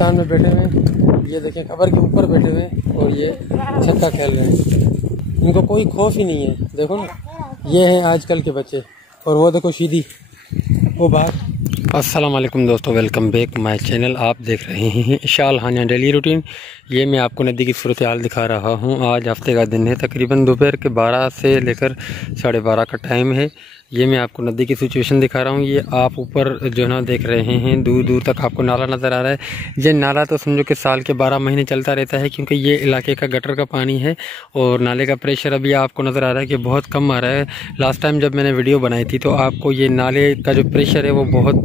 मैदान में बैठे हुए हैं, ये देखें कबर के ऊपर बैठे हुए हैं और ये छक्का खेल रहे हैं। इनको कोई खौफ ही नहीं है। देखो ना, ये हैं आजकल के बच्चे। और वो देखो सीधी वो बात। अस्सलाम वालेकुम दोस्तों, वेलकम बैक माय चैनल। आप देख रहे हैं इशाल हानिया डेली रूटीन। ये मैं आपको नदी की सूरत हाल दिखा रहा हूँ। आज हफ्ते का दिन है, तकरीबन दोपहर के 12 से लेकर 12:30 का टाइम है। ये मैं आपको नदी की सिचुएशन दिखा रहा हूँ। ये आप ऊपर जो है ना देख रहे हैं, दूर दूर तक आपको नाला नज़र आ रहा है। ये नाला तो समझो कि साल के 12 महीने चलता रहता है, क्योंकि ये इलाके का गटर का पानी है। और नाले का प्रेशर अभी आपको नज़र आ रहा है कि बहुत कम आ रहा है। लास्ट टाइम जब मैंने वीडियो बनाई थी तो आपको ये नाले का जो प्रेशर है वो बहुत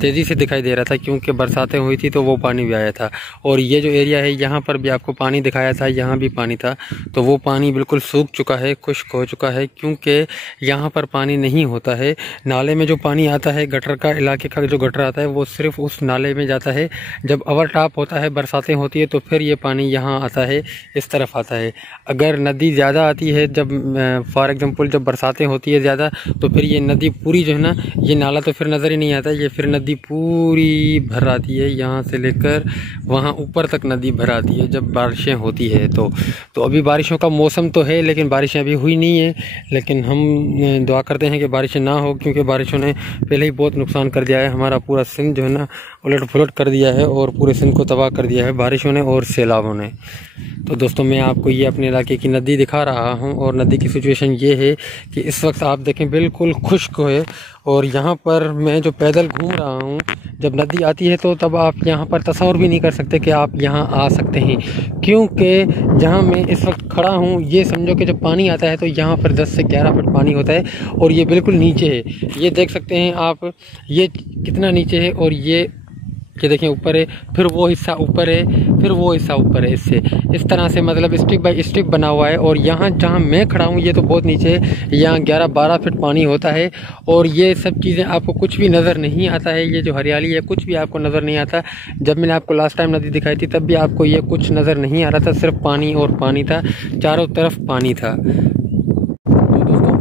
तेज़ी से दिखाई दे रहा था, क्योंकि बरसातें हुई थी तो वो पानी भी आया था। और ये जो एरिया है यहाँ पर भी आपको पानी दिखाया था, यहाँ भी पानी था, तो वो पानी बिल्कुल सूख चुका है, खुश्क हो चुका है, क्योंकि यहाँ पर पानी नहीं होता है। नाले में जो पानी आता है, गटर का इलाके का जो गटर आता है वो सिर्फ उस नाले में जाता है। जब ओवर टॉप होता है, बरसातें होती है, तो फिर ये पानी यहाँ आता है, इस तरफ आता है। अगर नदी ज़्यादा आती है, जब फॉर एग्जांपल जब बरसातें होती है ज़्यादा, तो फिर ये नदी पूरी जो है ना, ये नाला तो फिर नज़र ही नहीं आता। ये फिर नदी पूरी भर आती है, यहाँ से लेकर वहाँ ऊपर तक नदी भर आती है जब बारिशें होती है। तो अभी बारिशों का मौसम तो है, लेकिन बारिशें अभी हुई नहीं है। लेकिन हम दुआ करते हैं कि बारिशें ना हो, क्योंकि बारिशों ने पहले ही बहुत नुकसान कर दिया है। हमारा पूरा सिंध जो है ना उलट फुलट कर दिया है, और पूरे सिंध को तबाह कर दिया है बारिशों ने और सैलाबों ने। तो दोस्तों, मैं आपको ये अपने इलाके की नदी दिखा रहा हूँ। और नदी की सिचुएशन ये है कि इस वक्त आप देखें बिल्कुल खुश्क है। और यहाँ पर मैं जो पैदल घूम रहा हूँ, जब नदी आती है तो तब आप यहाँ पर तस्वर भी नहीं कर सकते कि आप यहाँ आ सकते हैं, क्योंकि जहाँ मैं इस वक्त खड़ा हूँ, ये समझो कि जब पानी आता है तो यहाँ पर 10 से 11 फुट पानी होता है। और ये बिल्कुल नीचे है, ये देख सकते हैं आप, ये कितना नीचे है। और ये देखें ऊपर है, फिर वो हिस्सा ऊपर है, फिर वो हिस्सा ऊपर है। इससे इस तरह से मतलब स्ट्रिप बाई स्ट्रिप बना हुआ है। और यहाँ जहाँ मैं खड़ा हूँ ये तो बहुत नीचे है, यहाँ 11-12 फीट पानी होता है। और ये सब चीज़ें आपको कुछ भी नज़र नहीं आता है। ये जो हरियाली है कुछ भी आपको नज़र नहीं आता। जब मैंने आपको लास्ट टाइम नदी दिखाई थी तब भी आपको ये कुछ नज़र नहीं आ रहा था, सिर्फ पानी और पानी था, चारों तरफ पानी था।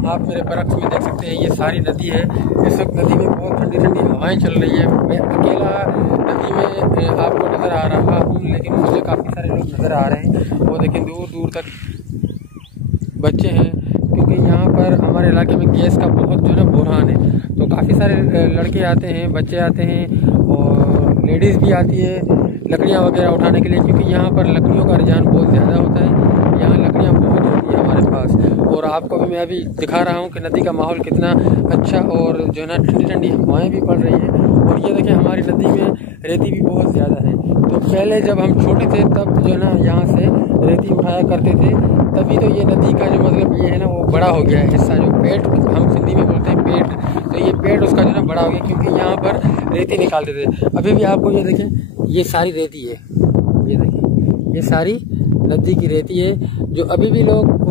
आप मेरे बरक्स में देख सकते हैं, ये सारी नदी है। इस वक्त नदी में बहुत ठंडी ठंडी हवाएं चल रही है। मैं अकेला नदी में आपको नज़र आ रहा हूँ, लेकिन मुझे काफ़ी सारे लोग नज़र आ रहे हैं। वो देखें दूर दूर तक बच्चे हैं, क्योंकि यहाँ पर हमारे इलाके में गैस का बहुत जो है ना बुरहान है। तो काफ़ी सारे लड़के आते हैं, बच्चे आते हैं, और लेडीज़ भी आती है लकड़ियाँ वगैरह उठाने के लिए, क्योंकि यहाँ पर लकड़ियों का रुझान बहुत ज़्यादा होता है। यहाँ लकड़ियाँ बहुत होती है हमारे पास। और आपको भी मैं अभी दिखा रहा हूँ कि नदी का माहौल कितना अच्छा, और जो है ना ठंडी ठंडी हवाएं भी पड़ रही है। और ये देखें हमारी नदी में रेती भी बहुत ज़्यादा है। तो पहले जब हम छोटे थे तब जो है ना यहाँ से रेती उठाया करते थे, तभी तो ये नदी का जो मतलब ये है ना वो बड़ा हो गया है हिस्सा, जो पेट हम सिंधी में बोलते हैं पेट। तो ये पेट उसका जो है ना बड़ा हो गया, क्योंकि यहाँ पर रेती निकालते थे। अभी भी आपको ये देखें, ये सारी रेती है, ये देखें, ये सारी नदी की रेती है, जो अभी भी लोग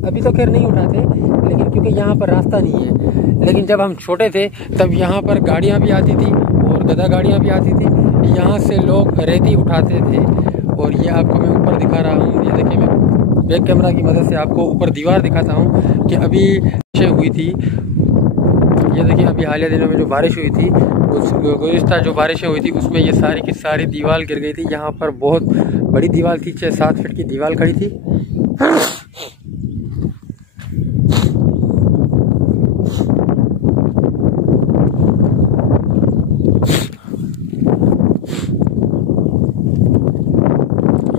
अभी तो खैर नहीं उठाते, लेकिन क्योंकि यहाँ पर रास्ता नहीं है। लेकिन जब हम छोटे थे तब यहाँ पर गाड़ियाँ भी आती थी, और गधा गाड़ियाँ भी आती थी, यहाँ से लोग रेती उठाते थे। और ये आपको मैं ऊपर दिखा रहा हूँ, ये देखिए, मैं बैक कैमरा की मदद से आपको ऊपर दीवार दिखाता हूँ कि अभी हुई थी। ये देखिए, अभी हालिया दिनों में जो बारिश हुई थी, उस गुज़िश्ता जो बारिशें हुई थी उसमें ये सारी की सारी दीवार गिर गई थी। यहाँ पर बहुत बड़ी दीवार थी, 6-7 फीट की दीवार खड़ी थी।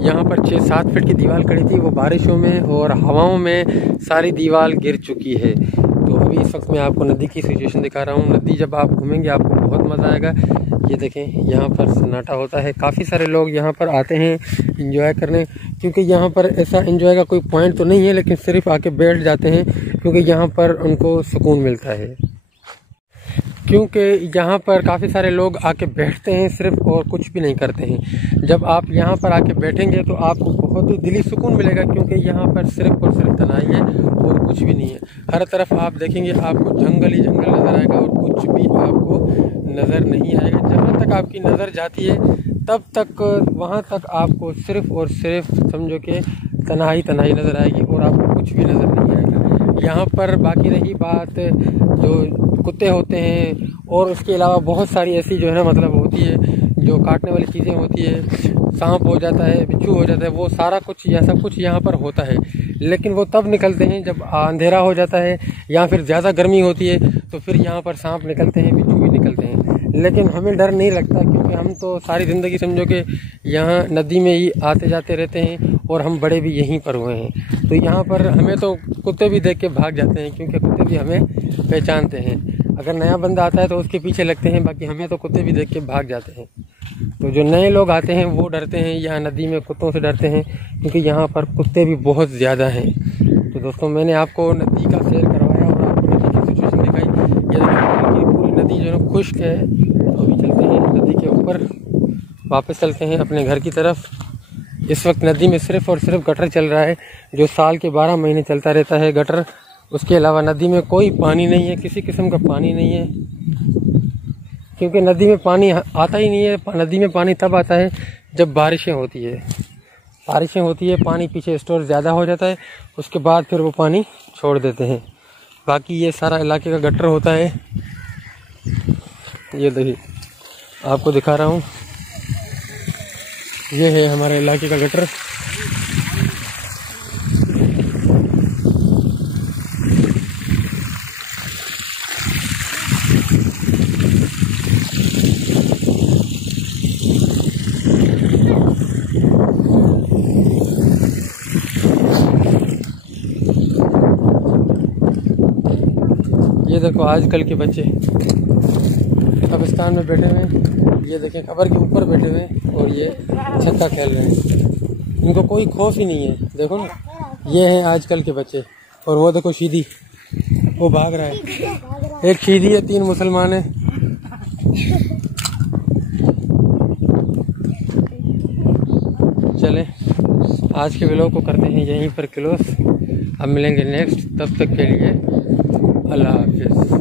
यहाँ पर 6-7 फीट की दीवार खड़ी थी, वो बारिशों में और हवाओं में सारी दीवार गिर चुकी है। तो अभी इस वक्त मैं आपको नदी की सिचुएशन दिखा रहा हूँ। नदी जब आप घूमेंगे आपको बहुत मज़ा आएगा। ये देखें, यहाँ पर सन्नाटा होता है, काफ़ी सारे लोग यहाँ पर आते हैं एंजॉय करने, क्योंकि यहाँ पर ऐसा एंजॉय का कोई पॉइंट तो नहीं है, लेकिन सिर्फ आके बैठ जाते हैं, क्योंकि यहाँ पर उनको सुकून मिलता है। क्योंकि यहाँ पर काफ़ी सारे लोग आके बैठते हैं सिर्फ, और कुछ भी नहीं करते हैं। जब आप यहाँ पर आके बैठेंगे तो आपको बहुत ही दिली सुकून मिलेगा, क्योंकि यहाँ पर सिर्फ और सिर्फ तन्हाई है और कुछ भी नहीं है। हर तरफ आप देखेंगे आपको जंगल ही जंगल नज़र आएगा, और कुछ भी आपको नज़र नहीं आएगा। जहाँ तक आपकी नज़र जाती है तब तक वहाँ तक आपको सिर्फ और सिर्फ समझो कि तन्हाई तन्हाई नज़र आएगी, और आपको कुछ भी नज़र नहीं आएगा यहाँ पर। बाकी रही बात जो कुत्ते होते हैं, और उसके अलावा बहुत सारी ऐसी जो है ना मतलब होती है जो काटने वाली चीज़ें होती है, सांप हो जाता है, बिच्छू हो जाता है, वो सारा कुछ या सब कुछ यहाँ पर होता है। लेकिन वो तब निकलते हैं जब अंधेरा हो जाता है या फिर ज़्यादा गर्मी होती है, तो फिर यहाँ पर सांप निकलते हैं, बिच्छू भी निकलते हैं। लेकिन हमें डर नहीं लगता, क्योंकि हम तो सारी ज़िंदगी समझो कि यहाँ नदी में ही आते जाते रहते हैं और हम बड़े भी यहीं पर हुए हैं। तो यहाँ पर हमें तो कुत्ते भी देख के भाग जाते हैं, क्योंकि कुत्ते भी हमें पहचानते हैं। अगर नया बंदा आता है तो उसके पीछे लगते हैं, बाकी हमें तो कुत्ते भी देख के भाग जाते हैं। तो जो नए लोग आते हैं वो डरते हैं, यहाँ नदी में कुत्तों से डरते हैं, क्योंकि यहाँ पर कुत्ते भी बहुत ज़्यादा हैं। तो दोस्तों, मैंने आपको नदी का सैर करवाया और आपको नदी की सिचुएशन दिखाई। ये पूरी नदी जो है खुश्क है। तो अभी चलते हैं नदी के ऊपर, वापस चलते हैं अपने घर की तरफ। इस वक्त नदी में सिर्फ़ और सिर्फ गटर चल रहा है, जो साल के 12 महीने चलता रहता है गटर। उसके अलावा नदी में कोई पानी नहीं है, किसी किस्म का पानी नहीं है, क्योंकि नदी में पानी आता ही नहीं है। नदी में पानी तब आता है जब बारिशें होती है। पानी पीछे स्टोर ज़्यादा हो जाता है, उसके बाद फिर वो पानी छोड़ देते हैं। बाकी ये सारा इलाके का गटर होता है। ये देखिए, आपको दिखा रहा हूँ, ये है हमारे इलाके का गटर। ये देखो आजकल के बच्चे कब्रिस्तान में बैठे हुए हैं, ये देखें कब्र के ऊपर बैठे हुए हैं और ये छक्का खेल रहे हैं। इनको कोई खौफ ही नहीं है। देखो ना, ये हैं आजकल के बच्चे। और वो देखो शीदी, वो भाग रहा है। एक शीदी है, 3 मुसलमान हैं। चलें, आज के व्लॉग को करते हैं यहीं पर क्लोज। अब मिलेंगे नेक्स्ट, तब तक के लिए अल्लाह हाफिज़।